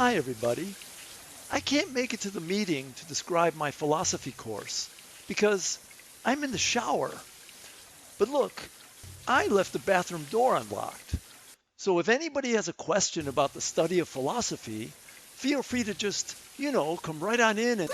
Hi, everybody. I can't make it to the meeting to describe my philosophy course because I'm in the shower. But look, I left the bathroom door unlocked. So if anybody has a question about the study of philosophy, feel free to just, come right on in and...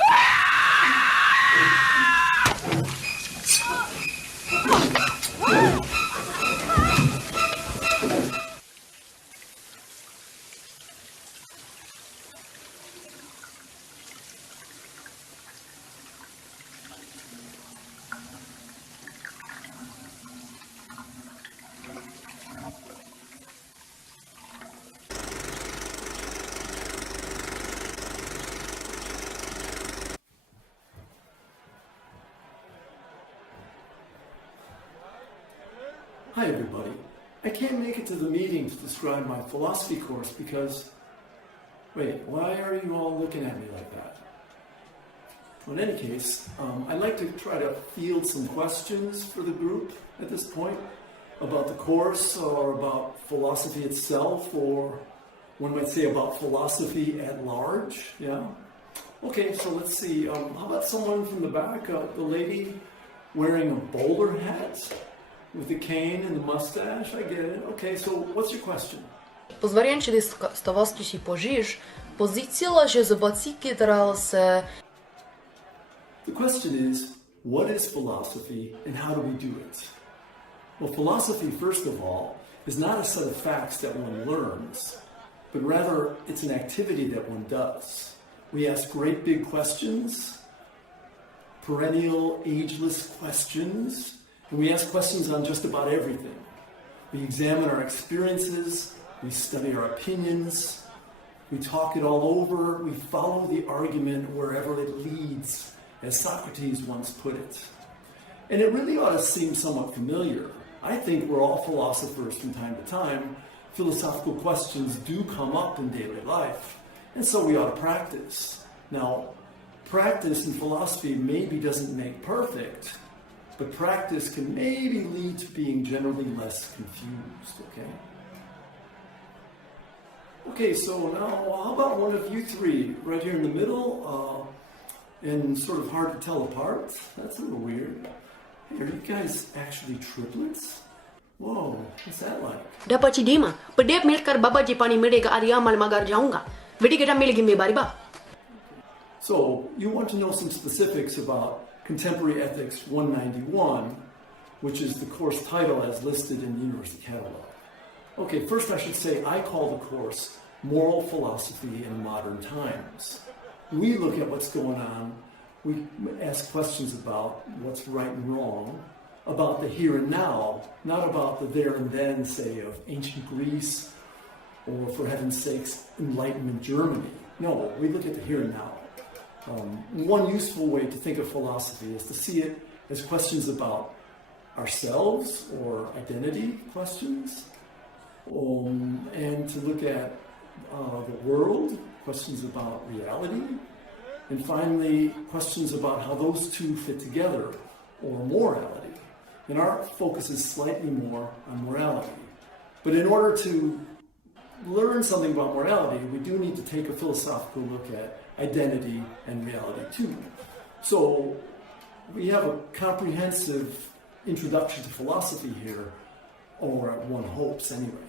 Hi everybody. I can't make it to the meeting to describe my philosophy course because... Wait, why are you all looking at me like that? Well, in any case, I'd like to try to field some questions for the group at this point about the course or about philosophy itself, or one might say about philosophy at large, yeah? Okay, so let's see, how about someone from the back, the lady wearing a bowler hat? With the cane and the mustache, I get it. Okay, so what's your question? Pozvarjen, če stavasti si požiš, pozicila, že zabaciki se... The question is, what is philosophy and how do we do it? Well, philosophy, first of all, is not a set of facts that one learns, but rather it's an activity that one does. We ask great big questions, perennial, ageless questions, and we ask questions on just about everything. We examine our experiences, we study our opinions, we talk it all over, we follow the argument wherever it leads, as Socrates once put it. And it really ought to seem somewhat familiar. I think we're all philosophers from time to time. Philosophical questions do come up in daily life, and so we ought to practice. Now, practice in philosophy maybe doesn't make perfect, but practice can maybe lead to being generally less confused, okay? Okay, so now how about one of you three right here in the middle, and sort of hard to tell apart? That's a little weird. Hey, are you guys actually triplets? Whoa, what's that like? Dapat Dima, pedep milkar baba jipani medega aria mal magar jaunga. Vedi kita miligi me bariba. So, you want to know some specifics about Contemporary Ethics 191, which is the course title as listed in the university catalog. Okay, first I should say I call the course Moral Philosophy in Modern Times. We look at what's going on, we ask questions about what's right and wrong, about the here and now, not about the there and then, say, of ancient Greece, or for heaven's sakes, Enlightenment Germany. No, we look at the here and now. One useful way to think of philosophy is to see it as questions about ourselves or identity questions, and to look at the world, questions about reality, and finally questions about how those two fit together, or morality. And our focus is slightly more on morality. But in order to learn something about morality, we do need to take a philosophical look at identity and reality too. So we have a comprehensive introduction to philosophy here, or one hopes anyway.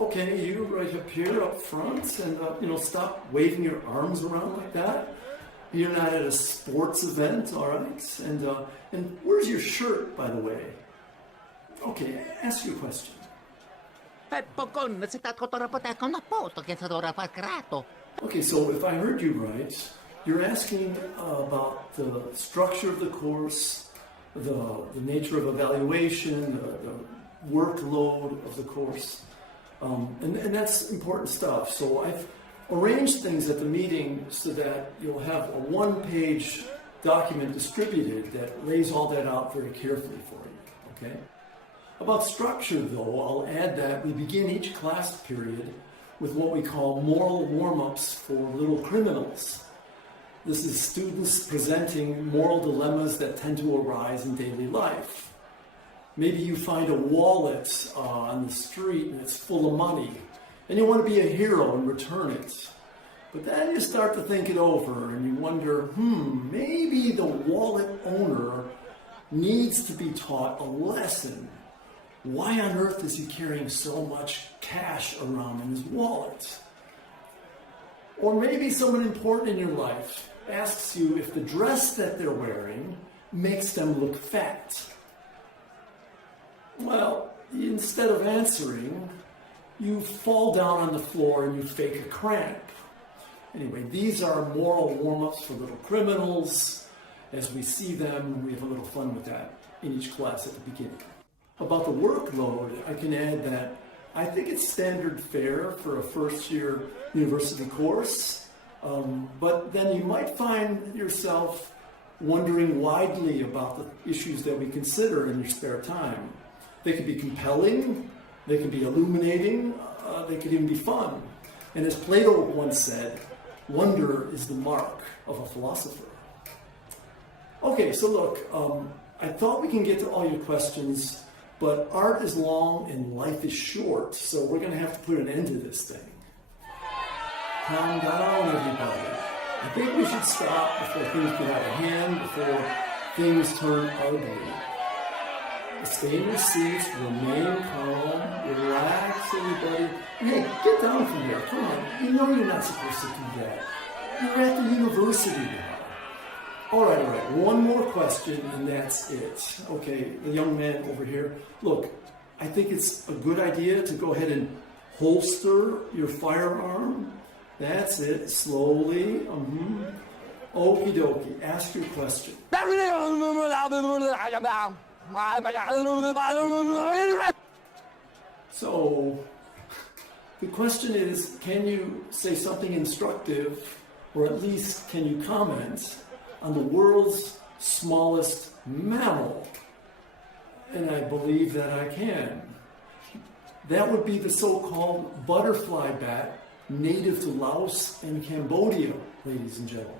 Okay, you right up here up front, and stop waving your arms around like that. You're not at a sports event, all right? And where's your shirt, by the way? Okay, ask you a question. Okay, so if I heard you right, you're asking about the structure of the course, the nature of evaluation, the workload of the course, and that's important stuff. So I've arranged things at the meeting so that you'll have a one-page document distributed that lays all that out very carefully for you, okay? About structure, though, I'll add that we begin each class period with what we call moral warm-ups for little criminals. This is students presenting moral dilemmas that tend to arise in daily life. Maybe you find a wallet on the street and it's full of money, and you want to be a hero and return it. But then you start to think it over and you wonder, maybe the wallet owner needs to be taught a lesson. Why on earth is he carrying so much cash around in his wallet? Or maybe someone important in your life asks you if the dress that they're wearing makes them look fat. Well, instead of answering, you fall down on the floor and you fake a cramp. Anyway, these are moral warm-ups for little criminals. As we see them, we have a little fun with that in each class at the beginning. About the workload, I can add that I think it's standard fare for a first-year university course, but then you might find yourself wondering widely about the issues that we consider in your spare time. They could be compelling, they could be illuminating, they could even be fun. And as Plato once said, wonder is the mark of a philosopher. Okay, so look, I thought we can get to all your questions, but art is long and life is short, so we're going to have to put an end to this thing. Calm down, everybody. I think we should stop before things get out of hand, before things turn ugly. Stay in your seats, remain calm, relax, everybody. Hey, get down from there, come on. You know you're not supposed to do that. You're at the university now. All right, one more question and that's it. Okay, the young man over here. Look, I think it's a good idea to go ahead and holster your firearm. That's it, slowly. Okie dokie, ask your question. So, the question is, can you say something instructive, or at least can you comment on the world's smallest mammal? And I believe that I can. That would be the so-called butterfly bat, native to Laos and Cambodia, ladies and gentlemen.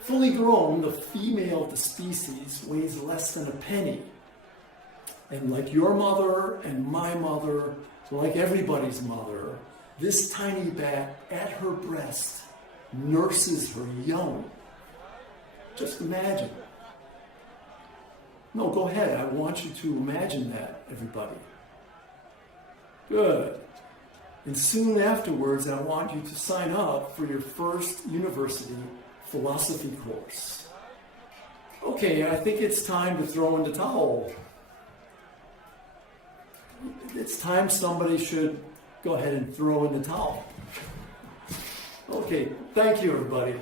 Fully grown, the female of the species weighs less than a penny. And like your mother and my mother, like everybody's mother, this tiny bat at her breast nurses her young. Just imagine. No, go ahead. I want you to imagine that, everybody. Good. And soon afterwards, I want you to sign up for your first university philosophy course. Okay, I think it's time to throw in the towel. It's time somebody should go ahead and throw in the towel. Okay, thank you, everybody.